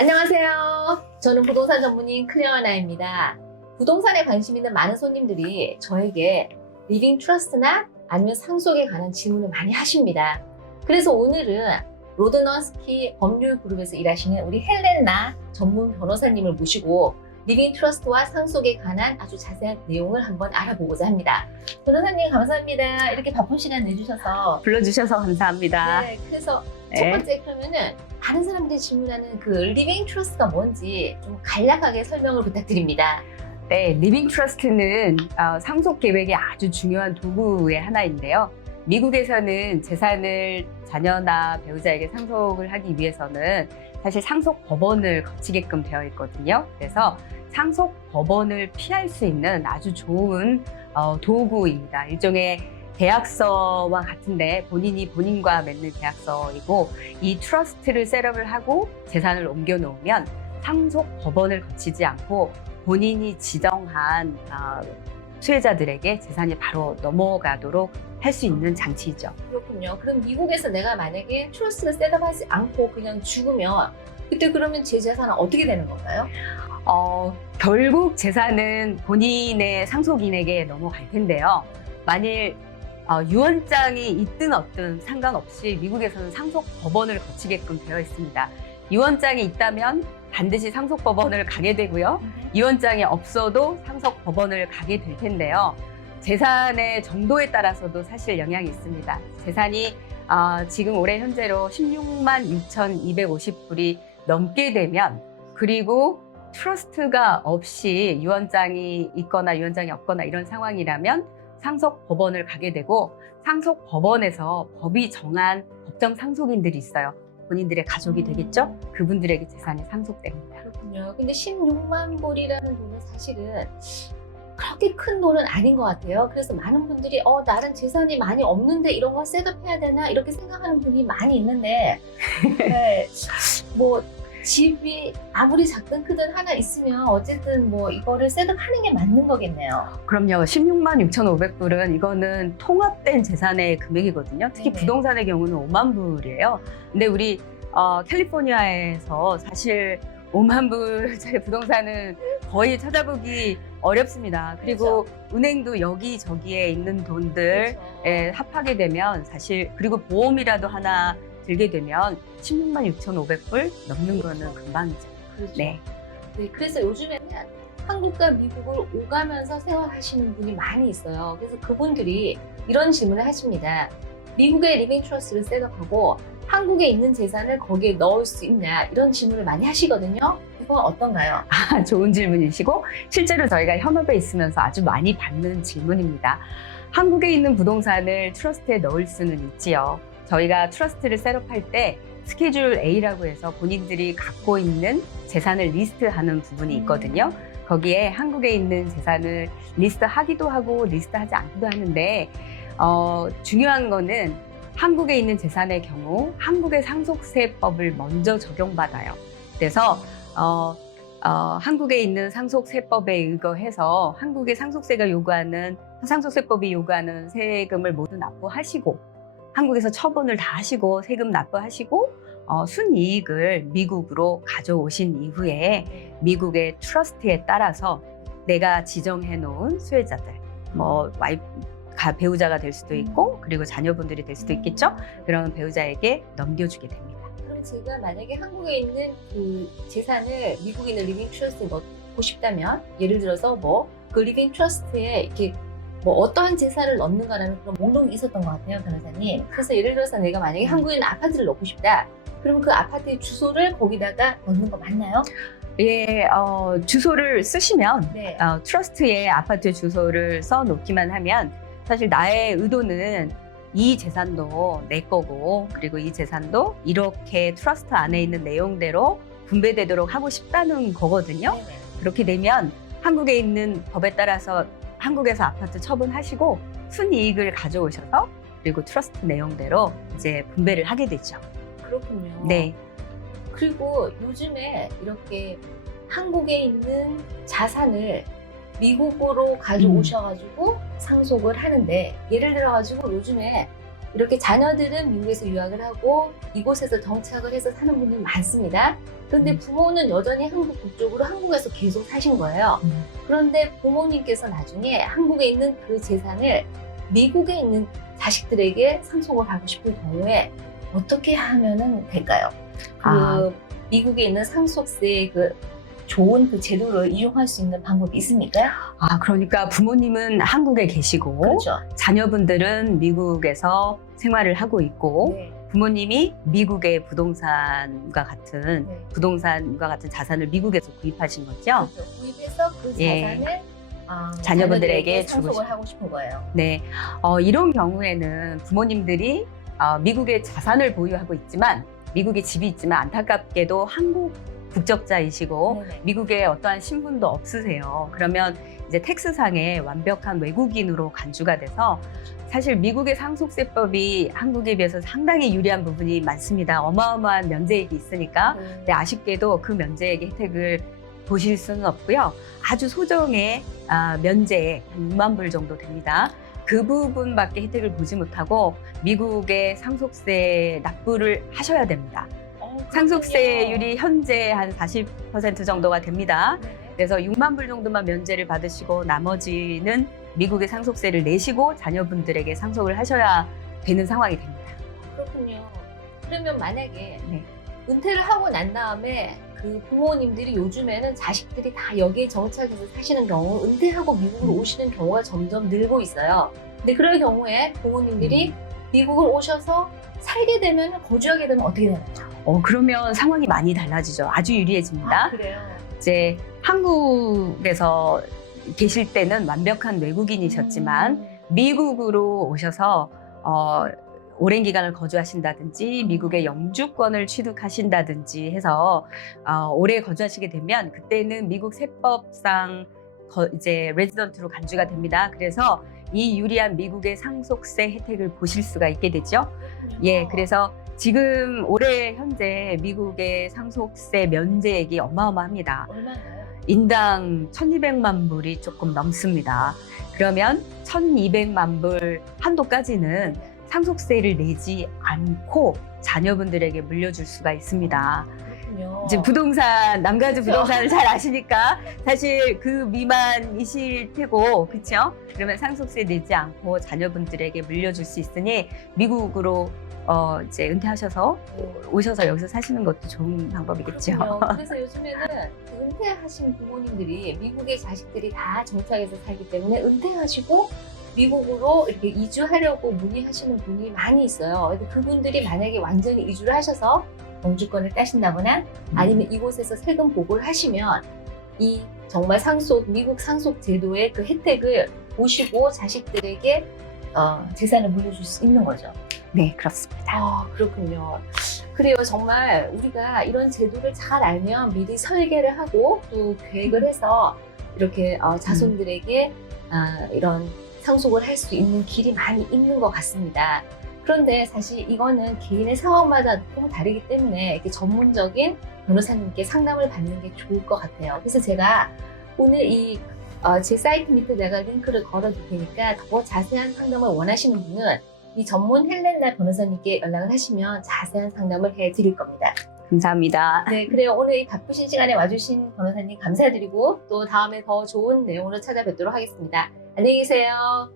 안녕하세요. 저는 부동산 전문인 클레어나입니다. 부동산에 관심 있는 많은 손님들이 저에게 리빙 트러스트나 아니면 상속에 관한 질문을 많이 하십니다. 그래서 오늘은 로드너스키 법률 그룹에서 일하시는 우리 헬렌나 전문 변호사님을 모시고 리빙 트러스트와 상속에 관한 아주 자세한 내용을 한번 알아보고자 합니다. 변호사님 감사합니다. 이렇게 바쁜 시간 내주셔서. 불러주셔서 감사합니다. 네, 그래서 네. 첫 번째 그러면은 다른 사람들이 질문하는 그 리빙 트러스트가 뭔지 좀 간략하게 설명을 부탁드립니다. 네, 리빙 트러스트는 상속 계획의 아주 중요한 도구의 하나인데요. 미국에서는 재산을 자녀나 배우자에게 상속을 하기 위해서는 사실 상속 법원을 거치게끔 되어 있거든요. 그래서 상속 법원을 피할 수 있는 아주 좋은 도구입니다. 일종의 계약서와 같은데 본인과 맺는 계약서이고, 이 트러스트를 셋업을 하고 재산을 옮겨 놓으면 상속 법원을 거치지 않고 본인이 지정한 수혜자들에게 재산이 바로 넘어가도록 할 수 있는 장치이죠. 그렇군요. 그럼 미국에서 내가 만약에 트러스트를 셋업하지 않고 그냥 죽으면 그때 그러면 제 재산은 어떻게 되는 건가요? 결국 재산은 본인의 상속인에게 넘어갈 텐데요. 만일 유언장이 있든 없든 상관없이 미국에서는 상속법원을 거치게끔 되어 있습니다. 유언장이 있다면 반드시 상속법원을 가게 되고요. 유언장이 없어도 상속법원을 가게 될 텐데요. 재산의 정도에 따라서도 사실 영향이 있습니다. 재산이 지금 올해 현재로 16만 6,250불이 넘게 되면, 그리고 트러스트가 없이 유언장이 있거나 유언장이 없거나 이런 상황이라면 상속법원을 가게 되고, 상속법원에서 법이 정한 법정 상속인들이 있어요. 본인들의 가족이 되겠죠? 그분들에게 재산이 상속됩니다. 그렇군요. 근데 16만 불이라는 돈은 사실은 그렇게 큰 돈은 아닌 것 같아요. 그래서 많은 분들이 나는 재산이 많이 없는데 이런 거 셋업해야 되나 이렇게 생각하는 분이 많이 있는데 네, 뭐 집이 아무리 작든 크든 하나 있으면 어쨌든 뭐 이거를 셋업하는 게 맞는 거겠네요. 그럼요. 16만 6,500불은 이거는 통합된 재산의 금액이거든요. 특히 네네. 부동산의 경우는 5만 불이에요. 근데 우리 캘리포니아에서 사실 5만 불짜리 부동산은 거의 찾아보기 어렵습니다. 그리고 그렇죠. 은행도 여기저기에 있는 돈들에 그렇죠. 합하게 되면 사실, 그리고 보험이라도 하나 들게 되면 16만 6,500불 넘는 거는 금방이죠. 그렇죠. 네. 네, 그래서 요즘에는 한국과 미국을 오가면서 생활하시는 분이 많이 있어요. 그래서 그분들이 이런 질문을 하십니다. 미국의 리빙 트러스트를 셋업하고 한국에 있는 재산을 거기에 넣을 수 있냐 이런 질문을 많이 하시거든요. 이건 어떤가요? 좋은 질문이시고, 실제로 저희가 현업에 있으면서 아주 많이 받는 질문입니다. 한국에 있는 부동산을 트러스트에 넣을 수는 있지요. 저희가 트러스트를 셋업할 때 스케줄 A라고 해서 본인들이 갖고 있는 재산을 리스트하는 부분이 있거든요. 거기에 한국에 있는 재산을 리스트하기도 하고 리스트하지 않기도 하는데, 중요한 거는 한국에 있는 재산의 경우 한국의 상속세법을 먼저 적용받아요. 그래서 한국에 있는 상속세법에 의거해서 한국의 상속세법이 요구하는 세금을 모두 납부하시고, 한국에서 처분을 다 하시고 세금 납부하시고 순이익을 미국으로 가져오신 이후에 미국의 트러스트에 따라서 내가 지정해 놓은 수혜자들, 뭐 배우자가 될 수도 있고 그리고 자녀분들이 될 수도 있겠죠. 그런 배우자에게 넘겨주게 됩니다. 그럼 제가 만약에 한국에 있는 그 재산을 미국에 있는 리빙 트러스트에 넣고 싶다면, 예를 들어서 그 리빙 트러스트에 이렇게 어떠한 재산을 넣는가라는 그런 목록이 있었던 것 같아요, 변호사님. 그래서 예를 들어서 내가 만약에 한국에 있는 아파트를 넣고 싶다. 그러면 그 아파트의 주소를 거기다가 넣는 거 맞나요? 예, 주소를 쓰시면 네. 트러스트에 아파트 주소를 써 놓기만 하면, 사실 나의 의도는 이 재산도 내 거고, 그리고 이 재산도 이렇게 트러스트 안에 있는 내용대로 분배되도록 하고 싶다는 거거든요. 네네. 그렇게 되면 한국에 있는 법에 따라서 한국에서 아파트 처분하시고 순이익을 가져오셔서 그리고 트러스트 내용대로 이제 분배를 하게 되죠. 그렇군요. 네. 그리고 요즘에 이렇게 한국에 있는 자산을 미국으로 가져오셔가지고 상속을 하는데, 예를 들어가지고 요즘에 이렇게 자녀들은 미국에서 유학을 하고 이곳에서 정착을 해서 사는 분들 많습니다. 그런데 부모는 여전히 한국 국적으로 한국에서 계속 사신 거예요. 그런데 부모님께서 나중에 한국에 있는 그 재산을 미국에 있는 자식들에게 상속을 하고 싶을 경우에 어떻게 하면은 될까요? 미국에 있는 상속세의 그 좋은 그 제도를 이용할 수 있는 방법이 있습니까? 그러니까 부모님은 한국에 계시고 그렇죠. 자녀분들은 미국에서 생활을 하고 있고 네. 부모님이 미국의 부동산과 같은 자산을 미국에서 구입하신 거죠? 그렇죠. 구입해서 그 자산을 자녀분들에게 주고 상속을 하고 싶은 거예요. 네, 이런 경우에는 부모님들이 미국의 자산을 보유하고 있지만 미국에 집이 있지만 안타깝게도 한국 국적자이시고 네네. 미국에 어떠한 신분도 없으세요. 그러면 이제 텍스상에 완벽한 외국인으로 간주가 돼서 사실 미국의 상속세법이 한국에 비해서 상당히 유리한 부분이 많습니다. 어마어마한 면제액이 있으니까. 근데 아쉽게도 그 면제액의 혜택을 보실 수는 없고요. 아주 소정의 면제액 6만 불 정도 됩니다. 그 부분밖에 혜택을 보지 못하고 미국의 상속세 납부를 하셔야 됩니다. 상속세율이 현재 한 40% 정도가 됩니다. 그래서 6만 불 정도만 면제를 받으시고 나머지는 미국의 상속세를 내시고 자녀분들에게 상속을 하셔야 되는 상황이 됩니다. 그렇군요. 그러면 만약에 네. 은퇴를 하고 난 다음에 그 부모님들이 요즘에는 자식들이 다 여기에 정착해서 사시는 경우 은퇴하고 미국으로 오시는 경우가 점점 늘고 있어요. 근데 그럴 경우에 부모님들이 미국을 오셔서 살게 되면 거주하게 되면 어떻게 되나요? 그러면 상황이 많이 달라지죠. 아주 유리해집니다. 그래요? 이제 한국에서 계실 때는 완벽한 외국인이셨지만 미국으로 오셔서 오랜 기간을 거주하신다든지 미국의 영주권을 취득하신다든지 해서 오래 거주하시게 되면 그때는 미국 세법상 이제 레지던트로 간주가 됩니다. 그래서 이 유리한 미국의 상속세 혜택을 보실 수가 있게 되죠. 예, 그래서 지금 올해 현재 미국의 상속세 면제액이 어마어마합니다. 얼마나요? 인당 1,200만 불이 조금 넘습니다. 그러면 1,200만 불 한도까지는 상속세를 내지 않고 자녀분들에게 물려줄 수가 있습니다. 그렇군요. 이제 남가주 부동산을 잘 아시니까 사실 그 미만이실 테고, 그렇죠? 그러면 상속세 내지 않고 자녀분들에게 물려줄 수 있으니 미국으로 이제 은퇴하셔서 오셔서 여기서 사시는 것도 좋은 방법이겠죠. 그렇군요. 그래서 요즘에는 그 은퇴하신 부모님들이 미국의 자식들이 다 정착해서 살기 때문에 은퇴하시고 미국으로 이렇게 이주하려고 문의하시는 분이 많이 있어요. 그래서 그분들이 만약에 완전히 이주를 하셔서 영주권을 따신다거나 아니면 이곳에서 세금 보고를 하시면 이 정말 미국 상속 제도의 그 혜택을 보시고 자식들에게 재산을 물려줄 수 있는 거죠. 네, 그렇습니다. 그렇군요. 그래요. 정말 우리가 이런 제도를 잘 알면 미리 설계를 하고 또 계획을 해서 이렇게 자손들에게 이런 상속을 할 수 있는 길이 많이 있는 것 같습니다. 그런데 사실 이거는 개인의 상황마다 조금 다르기 때문에 이렇게 전문적인 변호사님께 상담을 받는 게 좋을 것 같아요. 그래서 제가 오늘 제 사이트 밑에다가 링크를 걸어둘 테니까 더 자세한 상담을 원하시는 분은 이 전문 헬렌나 변호사님께 연락을 하시면 자세한 상담을 해드릴 겁니다. 감사합니다. 네, 그래요. 오늘 이 바쁘신 시간에 와주신 변호사님 감사드리고 또 다음에 더 좋은 내용으로 찾아뵙도록 하겠습니다. 안녕히 계세요.